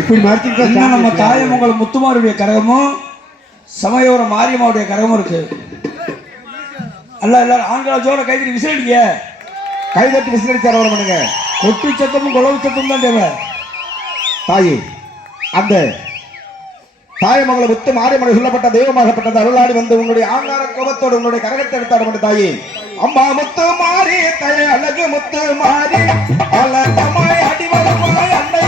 இப்படி மறைச்சிருக்கா நம்ம தாயமங்கலம் முத்துமாருடைய கரகமும் சமயபுர மாரியம்மாவுடைய கரகமும் இருக்கு. எல்லாரும் ஆண்களோட கைதட்டி விசிலடிங்க, கைதட்டி விசிலடிச்சு அரவணை பண்ணுங்க. கொட்டு சத்தமும் குளவு சத்தமும் தான் தேவை. தாயே, அந்த தாயமங்கலம் முத்து மாரியம்மன் சொல்லப்பட்ட தெய்வமாகப்பட்டது அருளாடி வந்து உன்னுடைய ஆங்கார கோபத்தோடு உன்னுடைய கரகத்தை எடுத்தாடு தாயே. அம்மா முத்து மாறி தய அழகு முத்து மாறி அழகமாய் அடிவரமாய் அன்னை